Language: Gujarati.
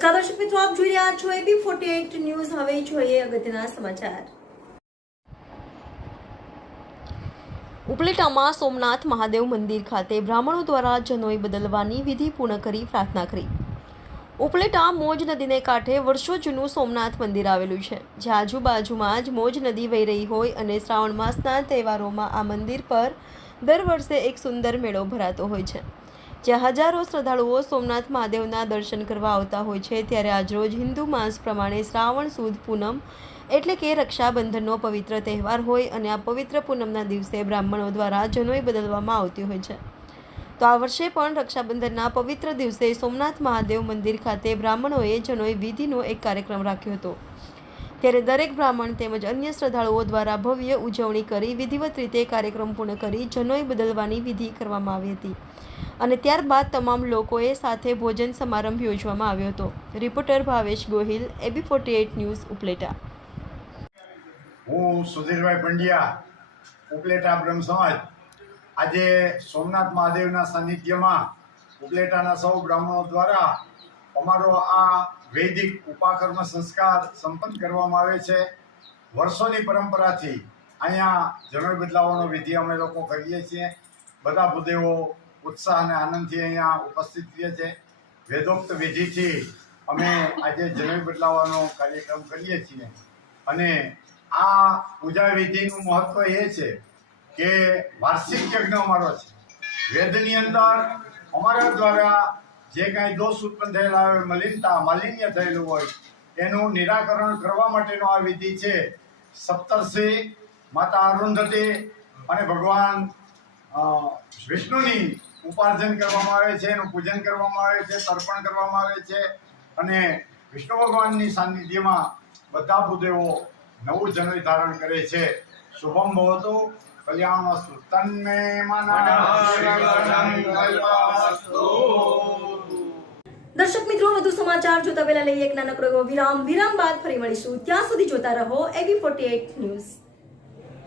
નમસ્કાર, દર્શક મિત્રો, આપ જોઈ રહ્યા છો એબી ફોર્ટી એટ ન્યૂઝ. હવે જોઈએ અગત્યના સમાચાર. ઉપલેટામાં સોમનાથ મહાદેવ મંદિર ખાતે બ્રાહ્મણો દ્વારા જનોઈ બદલવાની વિધિ પૂર્ણ કરી પ્રાર્થના કરી. ઉપલેટા મોજ નદીને કાંઠે વર્ષો જૂનું સોમનાથ મંદિર આવેલું છે. જે આજુબાજુમાં જ મોજ નદી વહી રહી હોય અને શ્રાવણ માસના તહેવારોમાં આ મંદિર પર દર વર્ષે એક સુંદર મેળો ભરાતો હોય છે. જ્યાં હજારો શ્રદ્ધાળુઓ સોમનાથ મહાદેવના દર્શન કરવા આવતા હોય છે, ત્યારે આજરોજ હિન્દુ માસ પ્રમાણે શ્રાવણ સુદ પૂનમ એટલે કે રક્ષાબંધનનો પવિત્ર તહેવાર હોય અને આ પવિત્ર પૂનમના દિવસે બ્રાહ્મણો દ્વારા જનોઈ બદલવામાં આવતી હોય છે. તો આ વર્ષે પણ રક્ષાબંધનના પવિત્ર દિવસે સોમનાથ મહાદેવ મંદિર ખાતે બ્રાહ્મણોએ જનોઈ વિધિનો એક કાર્યક્રમ રાખ્યો હતો. ત્યારે દરેક બ્રાહ્મણ તેમજ અન્ય શ્રદ્ધાળુઓ દ્વારા ભવ્ય ઉજવણી કરી વિધિવત રીતે કાર્યક્રમ પૂર્ણ કરી જનોઈ બદલવાની વિધિ કરવામાં આવી હતી. અને ત્યારબાદ તમામ લોકોએ સાથે ભોજન સમારંભ યોજવામાં આવ્યો હતો. Reporter Bhavesh Gohil, AB forty eight news, Upleta. હું સુધીરભાઈ પંડ્યા, ઉપલેટા બ્રહ્મ સમાજ. આજે સોમનાથ મહાદેવના સાનિધ્યમાં ઉપલેટાના સૌ બ્રાહ્મણો દ્વારા અમારો આ વૈદિક ઉપાકર્મ સંસ્કાર સંપન્ન કરવામાં આવે છે. વર્ષોની પરંપરાથી અહીંયા જનોઈ બદલાવાનો વિધિ અમે લોકો કરીએ છીએ. બધા ભૂદેવો ઉત્સાહ અને આનંદથી અહીંયા ઉપસ્થિત થઈએ છે. વેદોક્ત વિધિથી અમે આજે જનોઈ બદલાવાનો કાર્યક્રમ કરીએ છીએ. અને આ પૂજા વિધિનું મહત્વ એ છે કે વાર્ષિક યજ્ઞ અમારો છે. વેદની અંદર અમારા દ્વારા જે કાંઈ દોષ ઉત્પન્ન થયેલા હોય મલિનતા માલિન્ય થયેલું હોય એનું નિરાકરણ કરવા માટેનો આ વિધિ છે. સપ્તર્ષિ માતા અરુંધતી અને ભગવાન વિષ્ણુની ઉપાર્જન કરવામાં આવે છે એનું પૂજન કરવામાં આવે છે તર્પણ કરવામાં આવે છે અને વિષ્ણુ ભગવાનની સાનિધ્યમાં બધા ભૂદેવો નવું જનોઈ ધારણ કરે છે. શુભમ ભવતુ કલ્યાણમસ્તુ. તન્મે દર્શક મિત્રો, વધુ સમાચાર જોતા પહેલા લઈએ એક નાનકડો વિરામ. વિરામ બાદ ફરી મળીશું. ત્યાં સુધી જોતા રહો એબી ફોર્ટી ન્યૂઝ